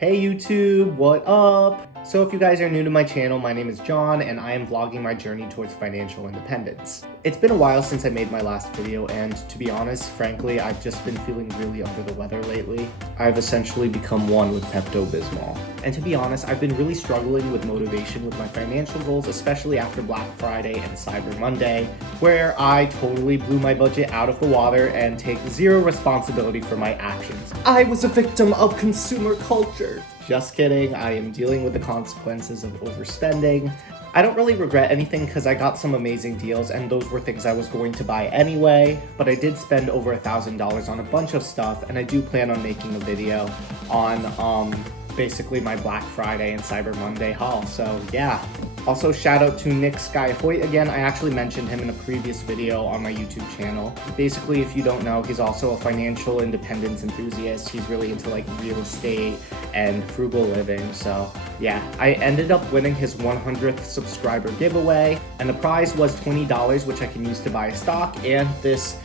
Hey YouTube, what up? So if you guys are new to my channel, my name is John and I am vlogging my journey towards financial independence. It's been a while since I made my last video and to be honest, frankly, I've just been feeling really under the weather lately. I've essentially become one with Pepto-Bismol. And to be honest, I've been really struggling with motivation with my financial goals, especially after Black Friday and Cyber Monday, where I totally blew my budget out of the water and take zero responsibility for my actions. I was a victim of consumer culture. Just kidding, I am dealing with the consequences of overspending. I don't really regret anything because I got some amazing deals and those were things I was going to buy anyway, but I did spend over $1,000 on a bunch of stuff and I do plan on making a video on basically my Black Friday and Cyber Monday haul, so yeah. Also, shout out to Nick Sky Hoyt again. I actually mentioned him in a previous video on my YouTube channel. Basically, if you don't know, he's also a financial independence enthusiast. He's really into like real estate and frugal living, so yeah. I ended up winning his 100th subscriber giveaway, and the prize was $20, which I can use to buy a stock and this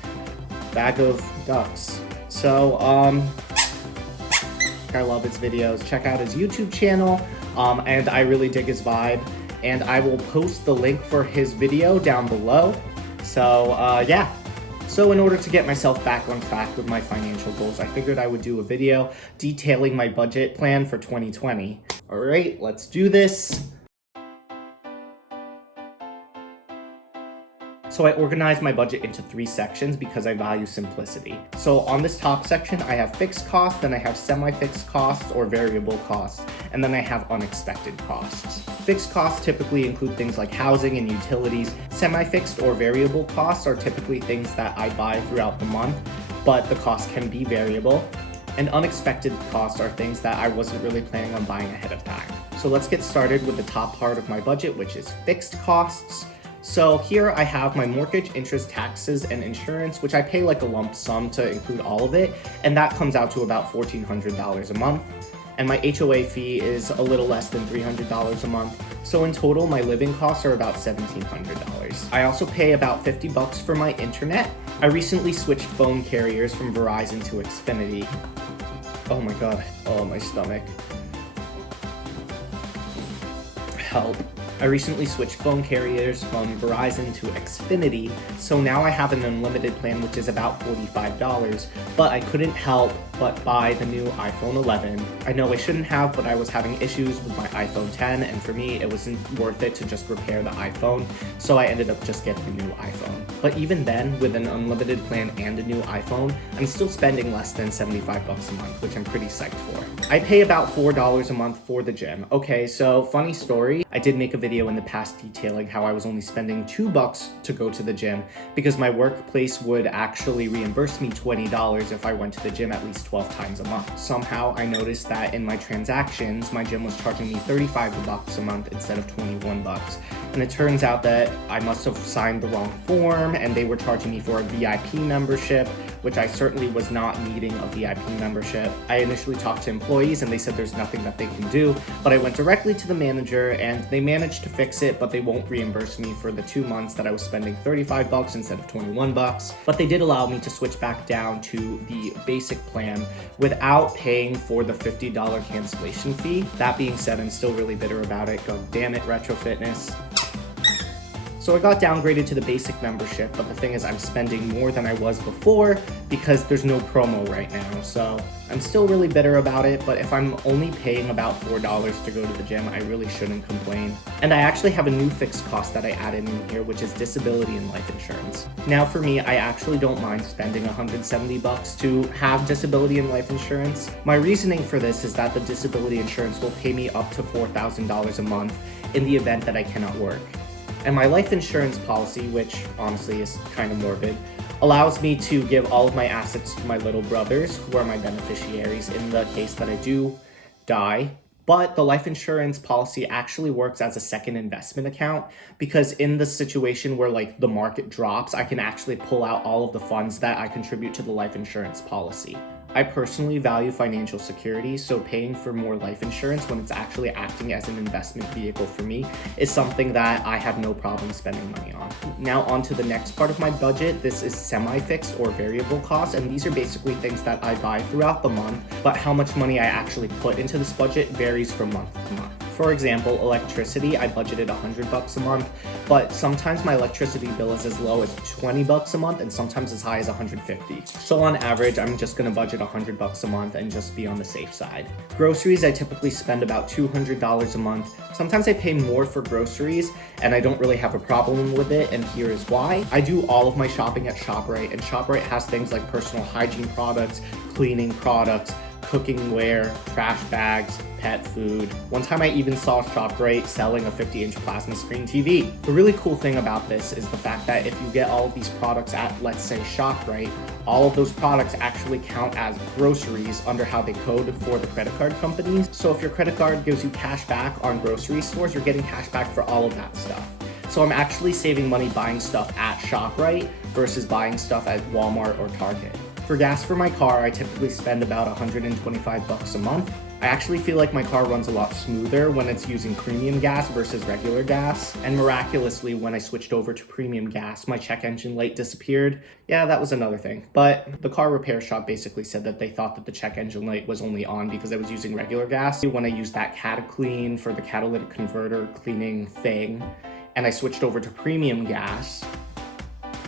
bag of ducks. So, I love his videos. Check out his YouTube channel, and I really dig his vibe. And I will post the link for his video down below. So, yeah. So in order to get myself back on track with my financial goals, I figured I would do a video detailing my budget plan for 2020. All right, let's do this. So I organized my budget into 3 sections because I value simplicity. So on this top section, I have fixed costs, then I have semi-fixed costs or variable costs, and then I have unexpected costs. Fixed costs typically include things like housing and utilities. Semi-fixed or variable costs are typically things that I buy throughout the month, but the cost can be variable. And unexpected costs are things that I wasn't really planning on buying ahead of time. So let's get started with the top part of my budget, which is fixed costs. So here I have my mortgage, interest, taxes, and insurance, which I pay like a lump sum to include all of it, and that comes out to about $1,400 a month. And my HOA fee is a little less than $300 a month. So in total, my living costs are about $1,700. I also pay about $50 for my internet. I recently switched phone carriers from Verizon to Xfinity. Oh my god, oh my stomach. Help. I recently switched phone carriers from Verizon to Xfinity, so now I have an unlimited plan which is about $45, but I couldn't help but buy the new iPhone 11. I know I shouldn't have, but I was having issues with my iPhone 10, and for me it wasn't worth it to just repair the iPhone, so I ended up just getting a new iPhone. But even then, with an unlimited plan and a new iPhone, I'm still spending less than $75 a month, which I'm pretty psyched for. I pay about $4 a month for the gym. Okay, so funny story, I did make a video in the past detailing how I was only spending $2 to go to the gym because my workplace would actually reimburse me $20 if I went to the gym at least 12 times a month. Somehow I noticed that in my transactions, my gym was charging me $35 a month instead of $21. And it turns out that I must have signed the wrong form and they were charging me for a VIP membership, which I certainly was not needing a VIP membership. I initially talked to employees and they said there's nothing that they can do, but I went directly to the manager and they managed to fix it, but they won't reimburse me for the 2 months that I was spending $35 instead of $21. But they did allow me to switch back down to the basic plan without paying for the $50 cancellation fee. That being said, I'm still really bitter about it. God damn it, Retro Fitness. So I got downgraded to the basic membership, but the thing is I'm spending more than I was before because there's no promo right now. So I'm still really bitter about it, but if I'm only paying about $4 to go to the gym, I really shouldn't complain. And I actually have a new fixed cost that I added in here, which is disability and life insurance. Now for me, I actually don't mind spending $170 to have disability and life insurance. My reasoning for this is that the disability insurance will pay me up to $4,000 a month in the event that I cannot work. And my life insurance policy, which honestly is kind of morbid, allows me to give all of my assets to my little brothers, who are my beneficiaries in the case that I do die. But the life insurance policy actually works as a second investment account because in the situation where like the market drops, I can actually pull out all of the funds that I contribute to the life insurance policy. I personally value financial security, so paying for more life insurance when it's actually acting as an investment vehicle for me is something that I have no problem spending money on. Now on to the next part of my budget. This is semi-fixed or variable costs, and these are basically things that I buy throughout the month, but how much money I actually put into this budget varies from month to month. For example, electricity, I budgeted $100 a month, but sometimes my electricity bill is as low as $20 a month and sometimes as high as $150. So on average, I'm just gonna budget $100 a month and just be on the safe side. Groceries, I typically spend about $200 a month. Sometimes I pay more for groceries and I don't really have a problem with it, and here is why. I do all of my shopping at ShopRite, and ShopRite has things like personal hygiene products, cleaning products, cooking ware, trash bags, pet food. One time I even saw ShopRite selling a 50-inch plasma screen TV. The really cool thing about this is the fact that if you get all of these products at, let's say, ShopRite, all of those products actually count as groceries under how they code for the credit card companies. So if your credit card gives you cash back on grocery stores, you're getting cash back for all of that stuff. So I'm actually saving money buying stuff at ShopRite versus buying stuff at Walmart or Target. For gas for my car, I typically spend about $125 a month. I actually feel like my car runs a lot smoother when it's using premium gas versus regular gas. And miraculously, when I switched over to premium gas, my check engine light disappeared. Yeah, that was another thing. But the car repair shop basically said that they thought that the check engine light was only on because I was using regular gas. When I used that CataClean for the catalytic converter cleaning thing, and I switched over to premium gas,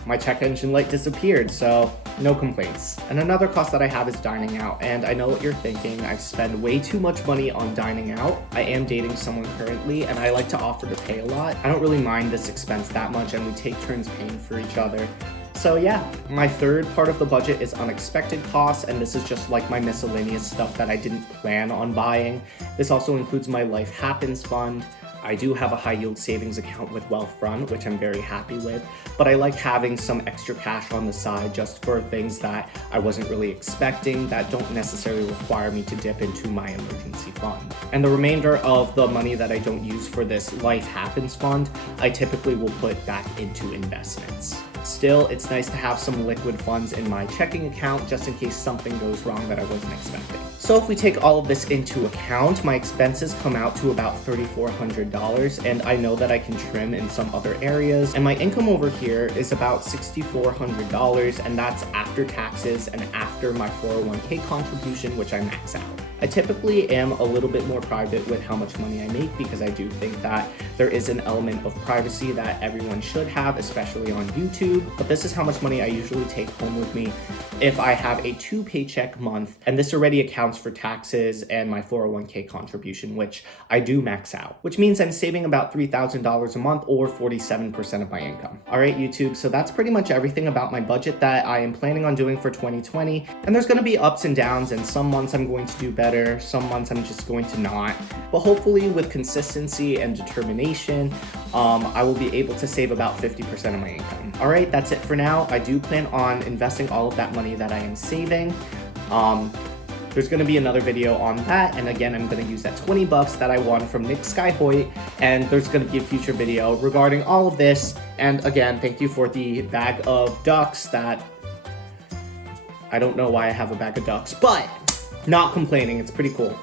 my check engine light disappeared, so no complaints. And another cost that I have is dining out, and I know what you're thinking. I spend way too much money on dining out. I am dating someone currently, and I like to offer to pay a lot. I don't really mind this expense that much, and we take turns paying for each other. So yeah, my third part of the budget is unexpected costs, and this is just like my miscellaneous stuff that I didn't plan on buying. This also includes my Life Happens fund. I do have a high yield savings account with Wealthfront, which I'm very happy with, but I like having some extra cash on the side just for things that I wasn't really expecting that don't necessarily require me to dip into my emergency fund. And the remainder of the money that I don't use for this Life Happens fund, I typically will put back into investments. Still, it's nice to have some liquid funds in my checking account just in case something goes wrong that I wasn't expecting. So if we take all of this into account, my expenses come out to about $3,400, and I know that I can trim in some other areas. And my income over here is about $6,400, and that's after taxes and after my 401k contribution, which I max out. I typically am a little bit more private with how much money I make because I do think that there is an element of privacy that everyone should have, especially on YouTube. But this is how much money I usually take home with me if I have a 2-paycheck month, and this already accounts for taxes and my 401k contribution, which I do max out, which means I'm saving about $3,000 a month or 47% of my income. All right, YouTube, so that's pretty much everything about my budget that I am planning on doing for 2020. And there's gonna be ups and downs, and some months I'm going to do better, some months I'm just going to not. But hopefully with consistency and determination, I will be able to save about 50% of my income. All right, that's it for now. I do plan on investing all of that money that I am saving. There's going to be another video on that, and again, I'm going to use that $20 that I won from Nick Skyhoyt, and there's going to be a future video regarding all of this. And again, thank you for the bag of ducks that I don't know why I have a bag of ducks, but not complaining, it's pretty cool.